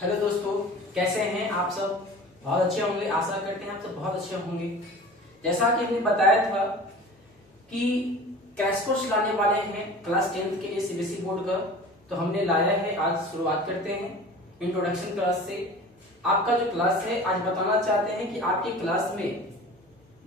Hello दोस्तों, कैसे हैं आप सब। बहुत अच्छे होंगे, आशा करते हैं आप सब बहुत अच्छे होंगे। जैसा कि हमने बताया था कि क्रैश कोर्स लाने वाले हैं क्लास 10th के लिए सीबीएसई बोर्ड का, तो हमने लाया है। आज शुरुआत करते हैं इंट्रोडक्शन क्लास से। आपका जो क्लास है आज बताना चाहते हैं कि आपकी क्लास में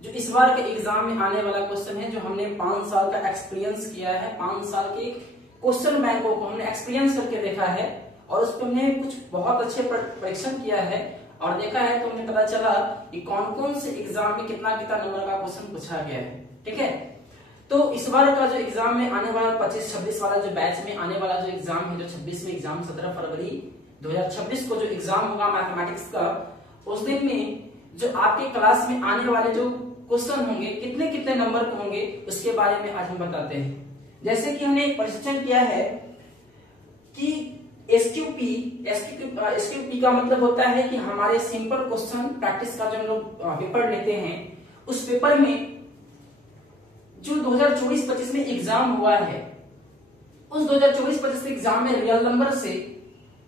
जो इस बार के एग्जाम में आने वाला क्वेश्चन है, जो हमने 5 साल का एक्सपीरियंस किया है, 5 साल के क्वेश्चन बैंकों को हमने एक्सपीरियंस करके देखा है और उस पर हमने कुछ बहुत अच्छे परीक्षण किया है और देखा है, तो हमें पता चला कि कौन कौन से एग्जाम में कितना कितना नंबर का क्वेश्चन पूछा गया है। ठीक है, तो इस बार का जो एग्जाम में आने वाला 25-26 वाला जो बैच में आने वाला जो एग्जाम है, जो 26 में एग्जाम 17 फरवरी 2026 को जो एग्जाम होगा मैथमेटिक्स का, उस दिन में जो आपके क्लास में आने वाले जो क्वेश्चन होंगे कितने कितने नंबर के होंगे उसके बारे में आज हम बताते हैं। जैसे कि हमने एक परीक्षण किया है कि एसक्यूपी का मतलब होता है कि हमारे सिंपल क्वेश्चन प्रैक्टिस का जो हम लोग पेपर लेते हैं, उस पेपर में जो 2024-25 में एग्जाम हुआ है, उस 2024-25 एग्जाम में रियल नंबर से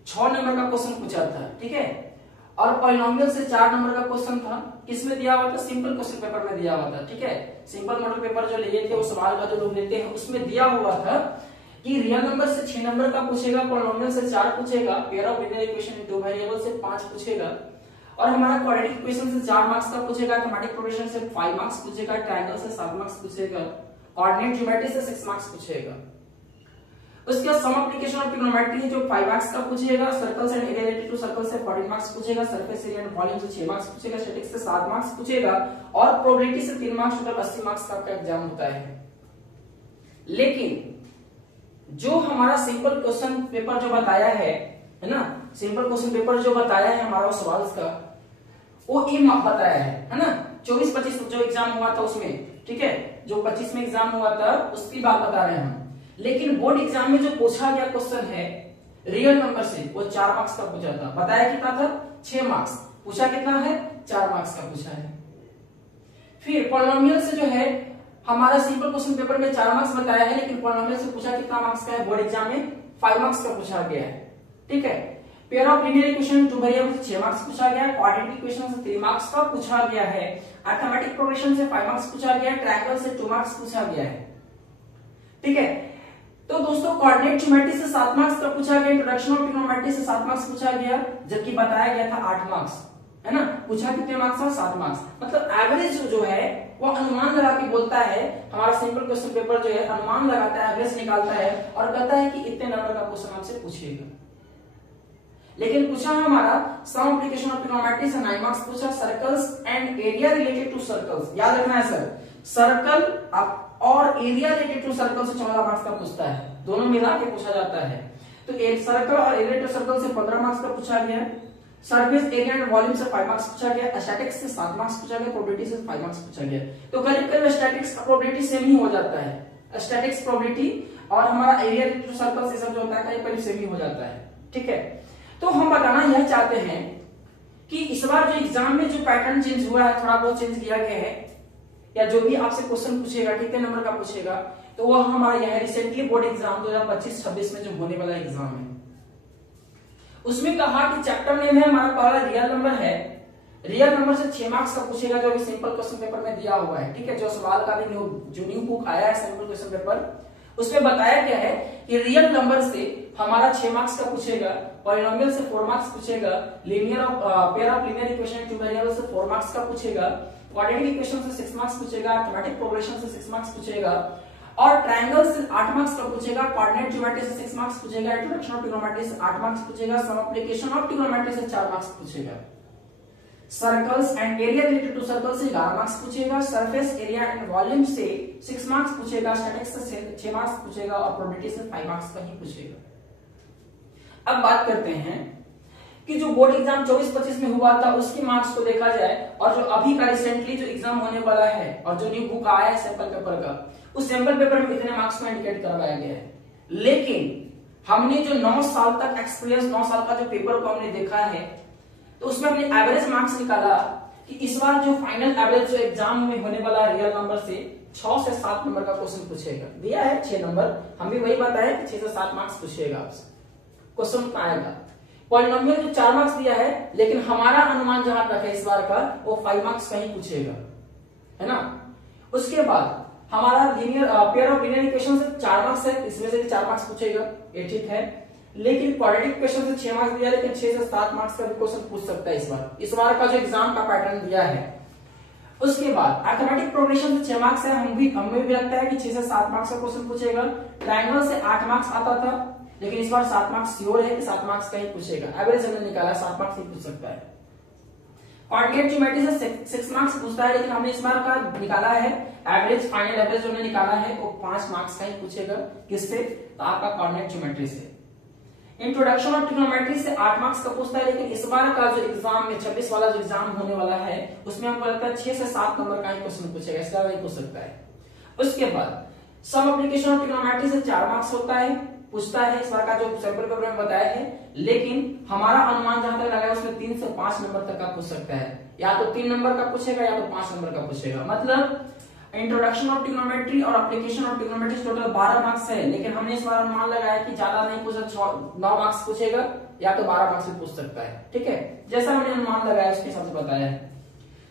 6 नंबर का क्वेश्चन पूछा था। ठीक है, और पॉलिनोमियल से 4 नंबर का क्वेश्चन था। किसमें दिया हुआ था? सिंपल क्वेश्चन पेपर में दिया हुआ था। ठीक है, सिंपल मॉडल पेपर जो लिए थे, उस सवाल का जो लोग लेते हैं, उसमें दिया हुआ था कि रियल नंबर से 6 नंबर का पूछेगा, पॉलिनोमियल से 4 पूछेगा, pair of linear equation in 2 variable से 5 पूछेगा, और हमारा क्वाड्रेटिक इक्वेशन से 4 मार्क्स का पूछेगा, थीमेटिक प्रोग्रेशन से 5 मार्क्स पूछेगा, ट्रायंगल से 7 मार्क्स पूछेगा, कोऑर्डिनेट ज्योमेट्री से 6 मार्क्स पूछेगा। उसके बाद सम एप्लीकेशन ऑफ ट्रिग्नोमेट्री है जो 5 मार्क्स का पूछेगा, circles and area related to circle से 14 मार्क्स पूछेगा, सरफेस एरिया एंड वॉल्यूम से 6 मार्क्स पूछेगा, स्टैटिक्स से 7 मार्क्स पूछेगा, और प्रोबेबिलिटी से 3 मार्क्स, टोटल 80 मार्क्स का आपका एग्जाम होता है। लेकिन जो हमारा सिंपल क्वेश्चन पेपर जो बताया है ना, सिंपल क्वेश्चन पेपर जो बताया है हमारा सवाल का, वो ये बताया है ना, 24-25 जो एग्जाम हुआ था उसमें। ठीक है, जो 25 में एग्जाम हुआ था उसकी बात बता रहे हैं हम। लेकिन बोर्ड एग्जाम में जो पूछा गया क्वेश्चन है रियल नंबर से, वो 4 मार्क्स का पूछा था। बताया कितना था? 6 मार्क्स। पूछा कितना है? 4 मार्क्स का पूछा है। फिर पॉलिनोमियल से जो है हमारा सिंपल क्वेश्चन पेपर में 4 मार्क्स बताया है, लेकिन पॉलिनोमियल से पूछा कितना मार्क्स का है? बोर्ड एग्जाम में 5 मार्क्स का पूछा गया है। ठीक है, pair of linear equation 2 variable से 6 मार्क्स पूछा गया है, क्वाड्रेटिक इक्वेशन से 3 मार्क्स का पूछा गया है, अरिथमेटिक प्रोग्रेशन से 5 मार्क्स पूछा गया है, ट्रायंगल से 2 मार्क्स पूछा गया है। ठीक है, तो दोस्तों कोऑर्डिनेट ज्योमेट्री से 7 मार्क्स का पूछा गया, इंट्रोडक्शन ऑफ ट्रिग्नोमेट्री से 7 मार्क्स पूछा गया, जबकि बताया गया था 8 मार्क्स, है ना। पूछा कितने मार्क्स था? 7 मार्क्स। मतलब एवरेज जो है वो अनुमान लगा के बोलता है, हमारा सिंपल क्वेश्चन पेपर जो है अनुमान लगाता है, एवरेज निकालता है और कहता है कि इतने नंबर का क्वेश्चन आपसे पूछेगा। लेकिन पूछा हमारा सम एप्लीकेशन ऑफ ट्रिग्नोमेट्री से 9 मार्क्स पूछा, circles and area related to circles, याद रखना है सर, सर्कल और एरिया रिलेटेड टू सर्कल से 14 मार्क्स का पूछता है, दोनों मिला के पूछा जाता है। तो एक सर्कल और एरिया रिलेटेड सर्कल से 15 मार्क्स का पूछा गया, सरफेस एरिया एंड वॉल्यूम से 5 मार्क्स पूछा गया, स्टैटिक्स से 7 मार्क्स पूछा गया, प्रोबेबिलिटी से 5 मार्क्स पूछा गया। तो करीब करीब स्टैटिक्स का प्रोबेबिलिटी सेम ही हो जाता है, स्टैटिक्स प्रोबेबिलिटी और हमारा एरिया रिलेटेड टू सर्कल से सब जो होता है करीब करीब सेम ही हो जाता है। ठीक है, तो हम बताना यह चाहते हैं कि इस बार जो एग्जाम में जो पैटर्न चेंज हुआ है, थोड़ा बहुत चेंज किया गया है, या जो भी आपसे क्वेश्चन पूछेगा कितने नंबर का पूछेगा, तो वह हमारा यह रिसेंटली बोर्ड एग्जाम 2025-26 में जो होने वाला एग्जाम है, उसमें कहा कि चैप्टर नेम है हमारा पहला रियल नंबर है, रियल नंबर से 6 मार्क्स का पूछेगा, जो अभी सिंपल क्वेश्चन पेपर में दिया हुआ है। ठीक है, जो सवाल का भी जो न्यू बुक आया है सिंपल क्वेश्चन पेपर, उसमें बताया गया है कि रियल नंबर से हमारा 6 मार्क्स का पूछेगा, पॉलिनोमियल से 4 मार्क्स पूछेगा, pair of linear equation 2 variable से 4 मार्क्स का पूछेगा, क्वाड्रेटिक इक्वेशन से 6 मार्क्स पूछेगा, थीमेटिक प्रोग्रेशन से 6 मार्क्स पूछेगा, और ट्रायंगल से 8 मार्क्स का पूछेगा, कोऑर्डिनेट ज्योमेट्री से 6 मार्क्स पूछेगा, इंट्रोडक्शन ऑफ ट्रिग्नोमेट्री से 8 मार्क्स पूछेगा, सम एप्लीकेशन ऑफ ट्रिग्नोमेट्री से 4 मार्क्स पूछेगा, circles and area related to circle से 11 मार्क्स पूछेगा, सरफेस एरिया एंड वॉल्यूम से 6 मार्क्स पूछेगा, स्टैटिक्स से 6 मार्क्स पूछेगा, और प्रोबेबिलिटी से 5 मार्क्स का ही पूछेगा। अब बात करते हैं कि जो बोर्ड एग्जाम 24-25 में हुआ था उसके मार्क्स को देखा जाए, और जो अभी का रिसेंटली जो एग्जाम होने वाला है और जो न्यू बुक आया है सैंपल पेपर का, उस सैंपल पेपर में इतने मार्क्स को इंडिकेट करवाया गया है। लेकिन हमने जो 9 साल तक एक्सपीरियंस, 9 साल का जो पेपर को हमने देखा है, तो उसमें हमने एवरेज मार्क्स निकाला कि इस बार जो फाइनल एवरेज जो एग्जाम में होने वाला रियल नंबर से 6 से 7 नंबर का क्वेश्चन पूछेगा। दिया है 6 नंबर, हम भी वही बताए कि 6 से 7 मार्क्स पूछेगा आपसे, क्वेश्चन आएगा। पॉलिनोमियल जो 4 मार्क्स दिया है, लेकिन हमारा अनुमान जहां तक है इस बार का वो 5 मार्क्स का ही पूछेगा, है ना। उसके बाद हमारा linear pair of linear equation से 4 मार्क्स है, इसमें से भी 4 मार्क्स पूछेगा, ये ठीक है। लेकिन क्वाड्रेटिक इक्वेशन से 6 मार्क्स दिया, लेकिन 6 से 7 मार्क्स का भी क्वेश्चन पूछ सकता है इस बार का जो एग्जाम का पैटर्न दिया है। उसके बाद अरिथमेटिक प्रोग्रेशन से 6 मार्क्स है, हमें भी लगता है कि 6 से 7 मार्क्स का क्वेश्चन पूछेगा। ट्रायंगल से 8 मार्क्स आता था, लेकिन इस बार 7 मार्क्स श्योर है कि 7 मार्क्स का ही पूछेगा। एवरेज हमने निकाला 7 मार्क्स ही पूछ सकता है। कोऑर्डिनेट ज्योमेट्री से 6 मार्क्स पूछता है, लेकिन हमने इस बार का निकाला है एवरेज, फाइनल एवरेज जो हमने निकाला है वो 5 मार्क्स का ही पूछेगा। किससे? तो आपका कोऑर्डिनेट ज्योमेट्री से। इंट्रोडक्शन ऑफ ट्रिग्नोमेट्री से 8 मार्क्स का पूछता है, लेकिन इस बार का जो एग्जाम में 26 वाला जो एग्जाम होने वाला है उसमें हमको लगता है 6 से 7 नंबर का ही क्वेश्चन पूछेगा, इसका नहीं पूछ सकता है। उसके बाद सम एप्लीकेशन ऑफ ट्रिग्नोमेट्री से 4 मार्क्स होता है, पूछता है इस बार का जो सैंपल पेपर में बताया है, लेकिन हमारा अनुमान जहां तक लगा है उसमें 3 से 5 नंबर तक का पूछ सकता है। या तो 3 नंबर का पूछेगा या तो 5 नंबर का पूछेगा। मतलब इंट्रोडक्शन ऑफ ट्रिग्नोमेट्री और application of trigonometry total 12 marks है, लेकिन हमने इस बार अनुमान लगाया कि ज्यादा नहीं पूछा, 9 मार्क्स पूछेगा या तो 12 मार्क्स भी पूछ सकता है। ठीक है, जैसा हमने अनुमान लगाया उसके हिसाब से बताया है।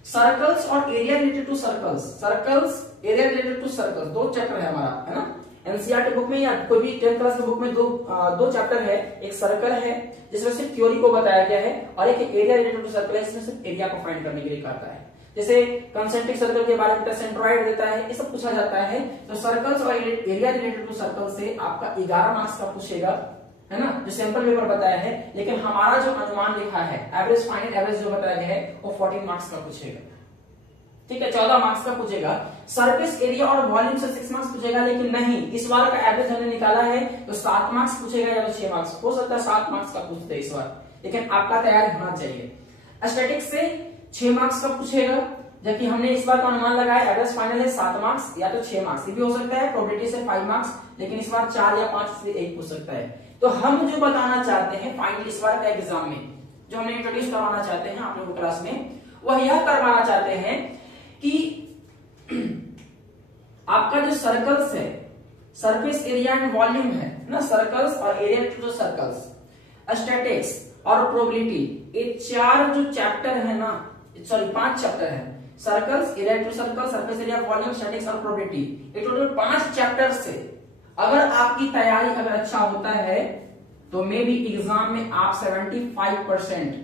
सर्कल्स और area related to circles, circles area related to circles 2 chapter है हमारा, है ना। एनसीईआरटी बुक में या कोई भी 10th क्लास की बुक में दो चैप्टर है। एक सर्कल है जिसमें सिर्फ थ्योरी को बताया गया है, और एक एरिया रिलेटेड टू सर्कल है जिसमें सिर्फ एरिया को फाइंड करने के लिए कहता है। जैसे कंसेंट्रिक सर्कल के बारे में सेंट्रॉइड देता है, ये सब पूछा जाता है। तो सर्कल्स और एरिया रिलेटेड टू सर्कल से आपका 11 मार्क्स का पूछेगा, है ना, जो सैंपल पेपर बताया है। लेकिन हमारा जो अनुमान लिखा है एवरेज, फाइनल एवरेज जो बताया गया है वो 14 मार्क्स का पूछेगा। ठीक है, 14 मार्क्स का पूछेगा। सरफेस एरिया और वॉल्यूम से 6 मार्क्स पूछेगा, लेकिन नहीं, इस बार का एवरेज हमने निकाला है तो 7 मार्क्स पूछेगा या तो 6 मार्क्स, हो सकता है 7 मार्क्स का पूछते इस बार, लेकिन आपका तैयार होना चाहिए। स्टैटिक्स से 6 मार्क्स का पूछेगा, जबकि हमने इस बार का अनुमान लगाया एवरेज फाइनल है 7 मार्क्स या तो 6 मार्क्स, ये भी हो सकता है। प्रोबेबिलिटी से 5 मार्क्स, लेकिन इस बार 4 या 5 से 1 पूछ सकता है। तो हम जो बताना चाहते हैं फाइनल इस बार का एग्जाम में, जो हमने इंट्रोड्यूस करवाना चाहते हैं आप लोगों को क्लास में, वह यह करवाना चाहते हैं कि आपका जो सर्कल्स है, सरफेस एरिया एंड वॉल्यूम है ना, सर्कल्स और एरिया टू सर्कल्स, स्टैटिक्स और प्रोबेबिलिटी, ये 4 जो चैप्टर है ना, सॉरी 5 चैप्टर है। Circles, area to circle, surface area, volume, statics और प्रोबेबिलिटी, ये टोटल 5 चैप्टर से अगर आपकी तैयारी अगर अच्छा होता है तो मे बी एग्जाम में आप 75%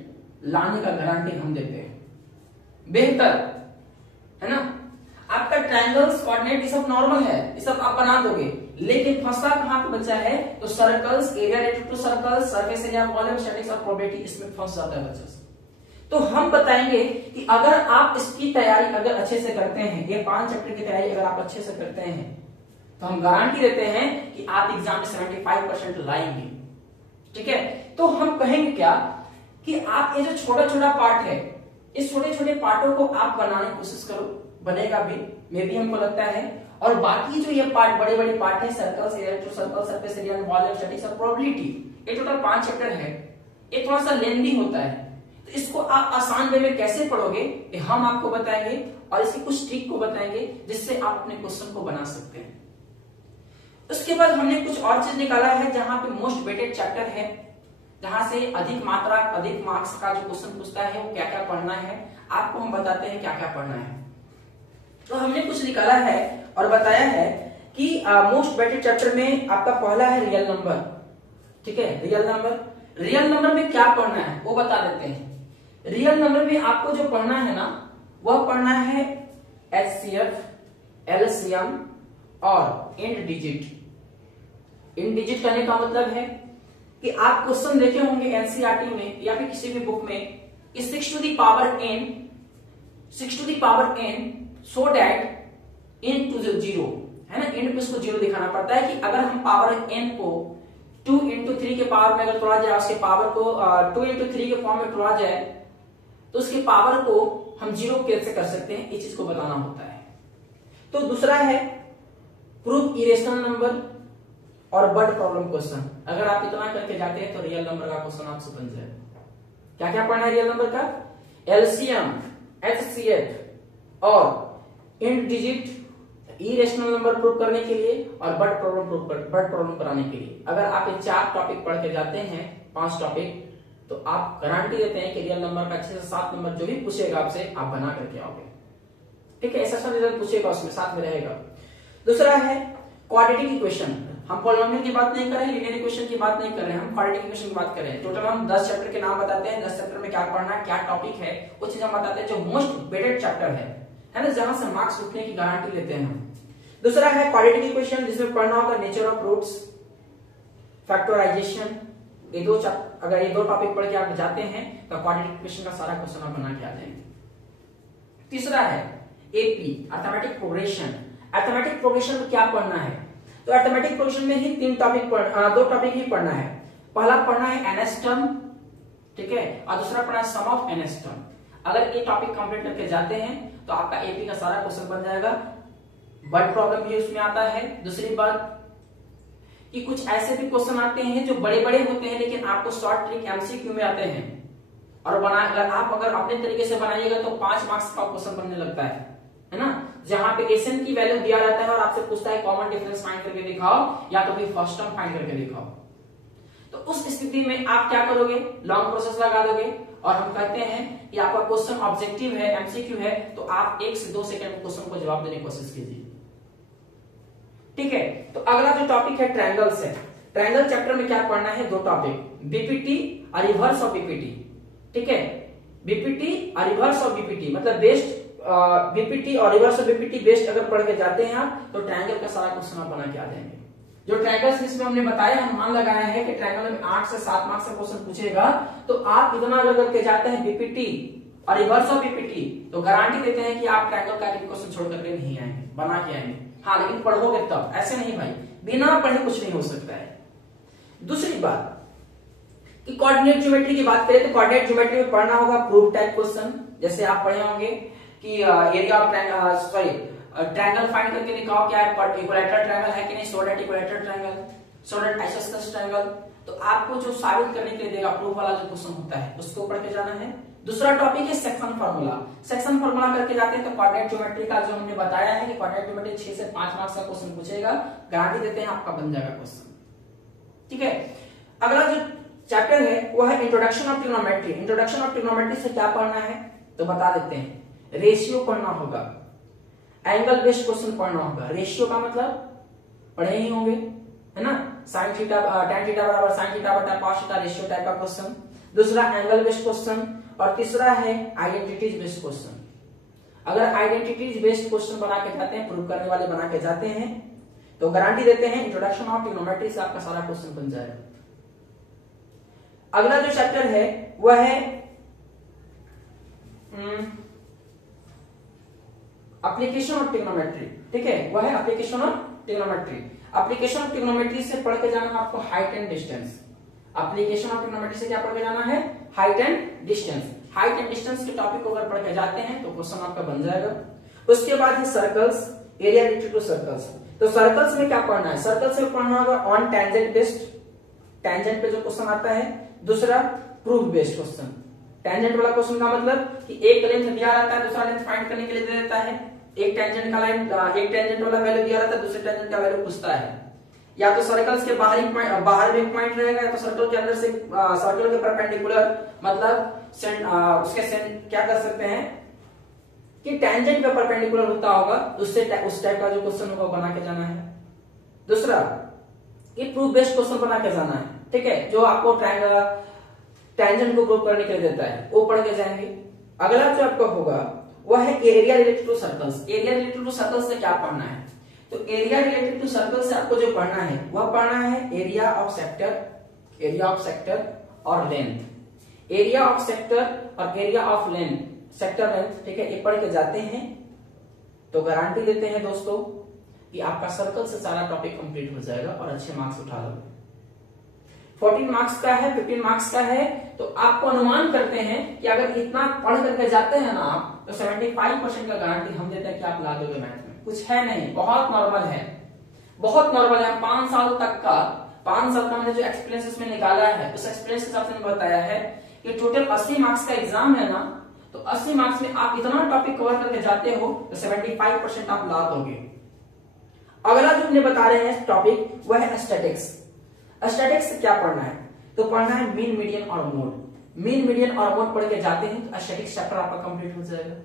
लाने का गारंटी हम देते हैं। बेहतर है ना। आपका ट्रायंगल्स, कोऑर्डिनेट ये सब नॉर्मल है, ये सब आप बना दोगे, लेकिन फंसा कहां पे बच्चा है तो circles, area related to circles, surface area, volume, statics और प्रोबेबिलिटी, इसमें फंस जाता है बच्चा। तो हम बताएंगे कि अगर आप इसकी तैयारी अगर अच्छे से करते हैं, ये 5 चैप्टर की तैयारी अगर आप अच्छे से करते हैं, तो हम गारंटी देते हैं कि आप एग्जाम में 75% लाएंगे। ठीक है, तो हम कहेंगे क्या कि आप ये जो छोटा छोटा पार्ट है, इस छोटे छोटे पार्टों को आप बनाने की कोशिश करो, बनेगा भी, मे भी हमको लगता है। और बाकी जो ये पार्ट, बड़े बड़े पार्ट है, circles, area to circle, surface area, volume, statics और प्रोबेबिलिटी, ये टोटल 5 चैप्टर है। ये थोड़ा सा लेंथी होता है, तो इसको आप आसान वे में कैसे पढ़ोगे ये हम आपको बताएंगे, और इसकी कुछ ट्रिक को बताएंगे जिससे आप अपने क्वेश्चन को बना सकते हैं। उसके बाद हमने कुछ और चीज निकाला है जहां पे मोस्ट वेटेड चैप्टर है, जहां से अधिक मात्रा, अधिक मार्क्स का जो क्वेश्चन पूछता है वो क्या क्या पढ़ना है, आपको हम बताते हैं क्या क्या पढ़ना है। तो हमने कुछ निकाला है और बताया है कि मोस्ट वेटेड चैप्टर में आपका पहला है रियल नंबर। ठीक है, रियल नंबर, रियल नंबर में क्या पढ़ना है वो बता देते हैं। रियल नंबर में आपको जो पढ़ना है ना, वह पढ़ना है HCF, LCM और इंड डिजिट। इंड डिजिट करने का मतलब है कि आप क्वेश्चन देखे होंगे एनसीईआरटी में या फिर किसी भी बुक में, 6 to the power n so that n to 0 है ना, इंड पे इसको 0 दिखाना पड़ता है कि अगर हम पावर n को 2 into 3 के पावर में अगर तोड़ा जाए, उसके पावर को 2 into 3 के फॉर्म में तोड़ा जाए तो उसके पावर को हम 0 कैसे कर सकते हैं, इस चीज को बताना होता है। तो दूसरा है प्रूफ इरेशनल नंबर और वर्ड प्रॉब्लम क्वेश्चन। अगर आप इतना करके जाते हैं तो रियल नंबर का क्वेश्चन आपसे बन जाए। क्या क्या पढ़ना है रियल नंबर का? LCM, HCF और end digit, irrational number prove करने के लिए और वर्ड प्रॉब्लम कराने के लिए। अगर आप ये 4 टॉपिक पढ़ के जाते हैं, 5 टॉपिक, तो आप गारंटी देते हैं कि रियल नंबर का 6 से 7 नंबर जो भी पूछेगा आपसे आप बना करके आओगे। ठीक है, ऐसा सब रिजल्ट पूछेगा उसमें साथ में रहेगा। दूसरा है क्वाड्रेटिक इक्वेशन। हम पॉलिनोमियल की बात नहीं कर रहे हैं, लीनियर इक्वेशन की बात नहीं कर रहे हैं, हम क्वाड्रेटिक इक्वेशन की बात कर रहे हैं। टोटल हम 10 चैप्टर के नाम बताते हैं, 10 चैप्टर में क्या पढ़ना है, क्या टॉपिक है, वो चीज हम बताते हैं जो मोस्ट वेटेड चैप्टर है ना, जहां से मार्क्स उठने की गारंटी लेते हैं हम। दूसरा है क्वाड्रेटिक इक्वेशन, जिसमें पढ़ना होगा नेचर ऑफ रूट्स, फैक्टराइजेशन। ये दो अगर ये दो टॉपिक पढ़ के आप जाते हैं तो क्वाड्रेटिक इक्वेशन का सारा क्वेश्चन आप बना के आ जाएंगे। तीसरा है AP, arithmetic progression. Arithmetic progression में क्या पढ़ना है, तो अरिथमेटिक प्रोग्रेशन में ही दो टॉपिक ही पढ़ना है। पहला पढ़ना है nth टर्म, ठीक है, और दूसरा पढ़ना है सम ऑफ nth टर्म। अगर ये टॉपिक कंप्लीट करके जाते हैं तो आपका एपी का सारा क्वेश्चन बन जाएगा। वर्ड प्रॉब्लम भी उसमें आता है। दूसरी बात कि कुछ ऐसे भी क्वेश्चन आते हैं जो बड़े बड़े होते हैं लेकिन आपको शॉर्ट ट्रिक एमसीक्यू में आते हैं, और अगर अपने तरीके से बनाइएगा तो 5 मार्क्स का क्वेश्चन बनने लगता है ना, जहां पे एसन की वैल्यू दिया रहता है और आपसे पूछता है कॉमन डिफरेंस फाइंड करके दिखाओ या तो फिर फर्स्ट टर्म फाइंड करके दिखाओ। तो उस स्थिति में आप क्या करोगे, लॉन्ग प्रोसेस लगा दोगे, और हम कहते हैं कि आपका क्वेश्चन ऑब्जेक्टिव है, एमसीक्यू है, तो आप 1 से 2 सेकंड में क्वेश्चन को जवाब देने की कोशिश कीजिए। ठीक है, तो अगला जो टॉपिक है ट्रायंगल्स है। ट्रायंगल चैप्टर में क्या पढ़ना है, 2 टॉपिक, बीपीटी और रिवर्स ऑफ बीपीटी। ठीक है, बीपीटी और रिवर्स ऑफ बीपीटी मतलब बेस्ड बीपीटी और रिवर्स ऑफ बीपीटी बेस्ड अगर पढ़ के जाते हैं आप तो ट्रायंगल का सारा क्वेश्चन आप बना के आ जाएंगे। जो ट्रायंगल्स इसमें हमने बताया, अनुमान लगाया है कि ट्रायंगल में 8 से 7 मार्क्स का क्वेश्चन पूछेगा, तो आप इतना अगर करके जाते हैं बीपीटी और रिवर्स ऑफ बीपीटी तो गारंटी देते हैं कि आप ट्रायंगल का एक क्वेश्चन छोड़ करके नहीं आएंगे, बना के आएंगे। हाँ, लेकिन पढ़ोगे तब, ऐसे नहीं भाई, बिना पढ़े कुछ नहीं हो सकता है। दूसरी बात कि कोऑर्डिनेट ज्योमेट्री की बात करें तो कोऑर्डिनेट ज्योमेट्री में पढ़ना होगा प्रूफ टाइप क्वेश्चन। जैसे आप पढ़े होंगे कि एरिया ऑफ ट्रायंगल फाइंड करके दिखाओ क्या है, इक्विलैटरल ट्रायंगल है कि नहीं, so that equilateral triangle, so that isosceles triangle. तो आपको जो साबित करने के लिए देगा प्रूफ वाला जो क्वेश्चन होता है उसको पढ़ के जाना है। दूसरा टॉपिक है सेक्शन फार्मूला। सेक्शन फार्मूला करके जाते हैं तो कोऑर्डिनेट ज्योमेट्री का जो हमने बताया है कि कोऑर्डिनेट ज्योमेट्री 6 से 5 मार्क्स का क्वेश्चन पूछेगा, गारंटी देते हैं आपका बन जाएगा क्वेश्चन। ठीक है, अगला जो चैप्टर है वो है introduction of trigonometry. Introduction of trigonometry से क्या पढ़ना है तो बता देते हैं। रेशियो पढ़ना होगा, एंगल बेस्ड क्वेश्चन पढ़ना होगा। रेशियो का मतलब पढ़े ही होंगे, है ना, sin थीटा tan थीटा बराबर sin थीटा बटा cos थीटा, रेशियो टाइप का क्वेश्चन। दूसरा एंगल बेस्ड क्वेश्चन, और तीसरा है आइडेंटिटीज बेस्ड क्वेश्चन। अगर आइडेंटिटीज बेस्ड क्वेश्चन बना के जाते हैं, प्रूव करने वाले बना के जाते हैं, तो गारंटी देते हैं इंट्रोडक्शन ऑफ ट्रिग्नोमेट्री से आपका सारा क्वेश्चन बन जाएगा। अगला जो चैप्टर है वह है एप्लीकेशन ऑफ ट्रिग्नोमेट्री। ठीक है, वह है application of trigonometry. Application of trigonometry से पढ़ के जाना है आपको height and distance. Application of trigonometry से क्या पढ़ के जाना है, height and distance. Height and distance के टॉपिक को अगर पढ़ के जाते हैं तो क्वेश्चन आपका बन जाएगा। उसके बाद है circles, area related to circles. तो सर्कल्स में क्या पढ़ना है, सर्कल्स में पढ़ना होगा ऑन टेंजेंट बेस्ड, टेंजेंट पे जो क्वेश्चन आता है। दूसरा प्रूफ बेस्ड क्वेश्चन। टेंजेंट वाला क्वेश्चन का मतलब कि एक लेंथ दिया रहता है, दूसरा लेंथ फाइंड करने के लिए दे देता है। एक टेंजेंट का लाइन, एक टेंजेंट वाला वैल्यू दिया रहता है, दूसरे टेंजेंट का वैल्यू पूछता है। या तो सर्कल्स के बाहर में एक पॉइंट रहेगा, या तो सर्कल के अंदर से सर्कल के परपेंडिकुलर, मतलब क्या कर सकते हैं कि टेंजेंट पे परपेंडिकुलर होता होगा, उससे उस टाइप का जो क्वेश्चन होगा बना के जाना है। दूसरा ये प्रूफ बेस्ड क्वेश्चन बना के जाना है। ठीक है, जो आपको टेंजेंट को प्रूव करने के लिए देता है वो पढ़ के जाएंगे। अगला जो आपका होगा वह है area related to circles. Area related to circles से क्या पढ़ना है, तो एरिया रिलेटेड टू सर्कल से आपको जो पढ़ना है वह पढ़ना है एरिया ऑफ सेक्टर और लेंथ। एरिया ऑफ सेक्टर और area of length, sector length. ठीक है, ये पढ़ के जाते हैं तो गारंटी देते हैं दोस्तों कि आपका सर्कल से सारा टॉपिक कंप्लीट हो जाएगा और अच्छे मार्क्स उठा लोगे। 14 मार्क्स का है, 15 मार्क्स का है, तो आपको अनुमान करते हैं कि अगर इतना पढ़ करके जाते हैं ना आप तो 75% का गारंटी हम देते हैं कि आप ला दोगे मैथ में। कुछ है नहीं, बहुत नॉर्मल है, बहुत नॉर्मल है। 5 साल का मैंने जो एक्सपीरियंस इसमें निकाला है उस एक्सपीरियंस के हिसाब से बताया है कि टोटल 80 मार्क्स का एग्जाम है ना, तो 80 मार्क्स में आप इतना टॉपिक कवर करके जाते हो तो 75% आप ला दोगे। अगला जो हमने बता रहे हैं टॉपिक वह है स्टैटिक्स। स्टैटिक्स से क्या पढ़ना है, तो पढ़ना है मीन, मीडियन और मोड। मीन मीडियन और मोड पढ़ के जाते हैं तो स्टैटिस्टिक्स चैप्टर आपका कंप्लीट हो जाएगा।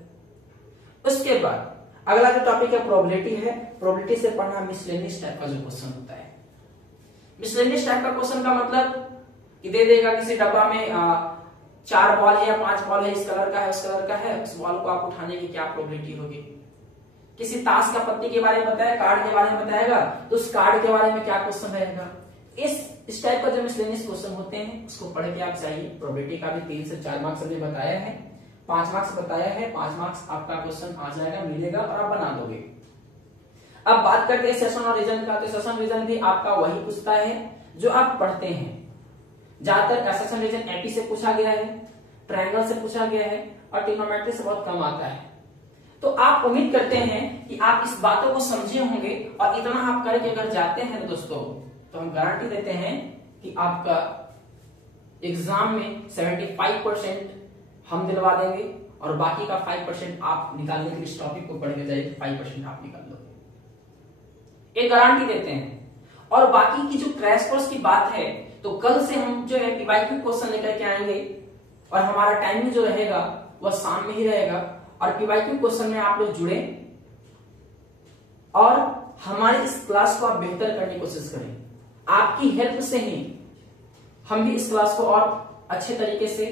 उसके बाद अगला जो टॉपिक है प्रोबेबिलिटी है। प्रोबेबिलिटी से पढ़ना मिसलेनियस टाइप का जो क्वेश्चन होता है। मिसलेनियस टाइप का क्वेश्चन का मतलब कि दे देगा किसी डब्बा में 4 बॉल है या 5 बॉल है, इस कलर का है उस कलर का है, उस बॉल को आप उठाने की क्या प्रोबेबिलिटी होगी। किसी ताश का पत्ती के बारे में बताया, कार्ड के बारे में बताएगा तो उस कार्ड के बारे में क्या क्वेश्चन रहेगा। इस टाइप का जो मिसलेनियस क्वेश्चन होते हैं उसको पढ़ के आप चाहिए। प्रोबेबिलिटी का भी 3 से 4 मार्क्स अभी बताया है, 5 मार्क्स बताया है, 5 मार्क्स आपका क्वेश्चन आ जाएगा, मिलेगा और आप बना दोगे। अब बात करते हैं सेशन और रीजन का। तो सेशन रीजन भी आपका वही पूछता है जो आप पढ़ते हैं। ज्यादातर सेशन रीजन एपी से पूछा गया है, ट्रायंगल से पूछा गया है और ट्रिग्नोमेट्री से बहुत कम आता है। तो आप उम्मीद करते हैं कि आप इस बातों को समझे होंगे और इतना आप करके अगर जाते हैं दोस्तों तो हम गारंटी देते हैं कि आपका एग्जाम में 75% हम दिलवा देंगे और बाकी का 5% आप निकालने के लिए इस टॉपिक को पढ़ के जाइए, 5% आप निकाल दोगे, ये गारंटी देते हैं। और बाकी की जो क्रैश कोर्स की बात है तो कल से हम जो है पीवाईक्यू क्वेश्चन लेकर के आएंगे और हमारा टाइमिंग जो रहेगा वह शाम में ही रहेगा और पीवाईक्यू क्वेश्चन में आप लोग जुड़े और हमारे इस क्लास को आप बेहतर करने की कोशिश करें। आपकी हेल्प से ही हम भी इस क्लास को और अच्छे तरीके से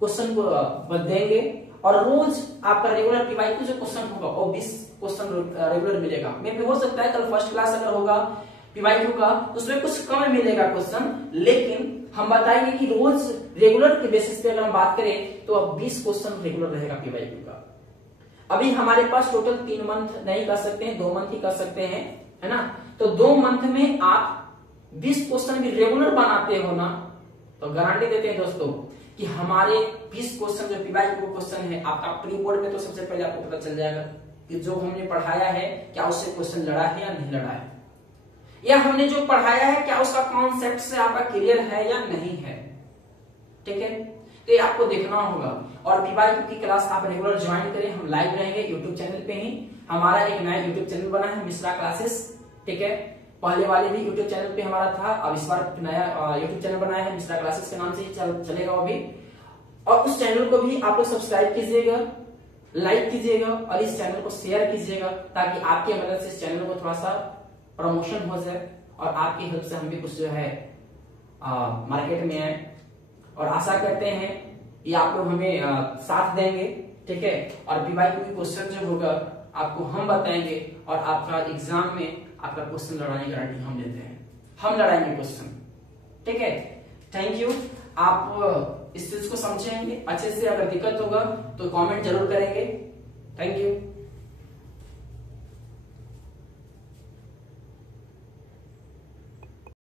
क्वेश्चन को देंगे और रोज आपका रेगुलर पीवाईक्यू जो क्वेश्चन होगा वो 20 क्वेश्चन रेगुलर मिलेगा। मे भी हो सकता है कल फर्स्ट क्लास अगर होगा पीवाईक्यू का उसमें कुछ कम मिलेगा क्वेश्चन, लेकिन हम बताएंगे कि रोज रेगुलर के बेसिस पे अगर हम बात करें तो अब 20 क्वेश्चन रेगुलर रहेगा पीवाईक्यू का। अभी हमारे पास टोटल 3 मंथ नहीं कर सकते हैं, 2 मंथ ही कर सकते हैं, है ना। तो 2 मंथ में आप 20 क्वेश्चन भी रेगुलर बनाते हो ना तो गारंटी देते हैं दोस्तों कि हमारे 20 क्वेश्चन जो पीवाईक्यू क्वेश्चन है आपका प्री बोर्ड में तो सबसे पहले आपको पता चल जाएगा कि जो हमने पढ़ाया है क्या उससे क्वेश्चन लड़ा है या नहीं लड़ा है, या हमने जो पढ़ाया है क्या उसका कॉन्सेप्ट से आपका क्लियर है या नहीं है। ठीक है, तो ये आपको देखना होगा। और पीवाईक्यू की क्लास आप रेगुलर ज्वाइन करें, हम लाइव रहेंगे यूट्यूब चैनल पे ही। हमारा एक नया यूट्यूब चैनल बना है मिश्रा क्लासेस। ठीक है, पहले वाले भी यूट्यूब चैनल पे हमारा था, अब इस बार नया यूट्यूब चैनल बनाया है मिश्रा क्लासेस के नाम से ही चलेगा वो भी। और उस चैनल को भी आप लोग सब्सक्राइब कीजिएगा, लाइक कीजिएगा और इस चैनल को शेयर कीजिएगा ताकि आपकी मदद से इस चैनल को थोड़ा सा प्रमोशन हो जाए और आपकी हेल्प से हम भी कुछ जो है मार्केट में आए। और आशा करते हैं कि आप लोग हमें साथ देंगे। ठीक है, और पीवाईक्यू की क्वेश्चन जो होगा आपको हम बताएंगे और आपका एग्जाम में आपका क्वेश्चन लड़ाने की गारंटी हम लेते हैं, हम लड़ाएंगे क्वेश्चन। ठीक है, थैंक यू। आप इस चीज को समझेंगे अच्छे से, अगर दिक्कत होगा तो कमेंट जरूर करेंगे। Thank you.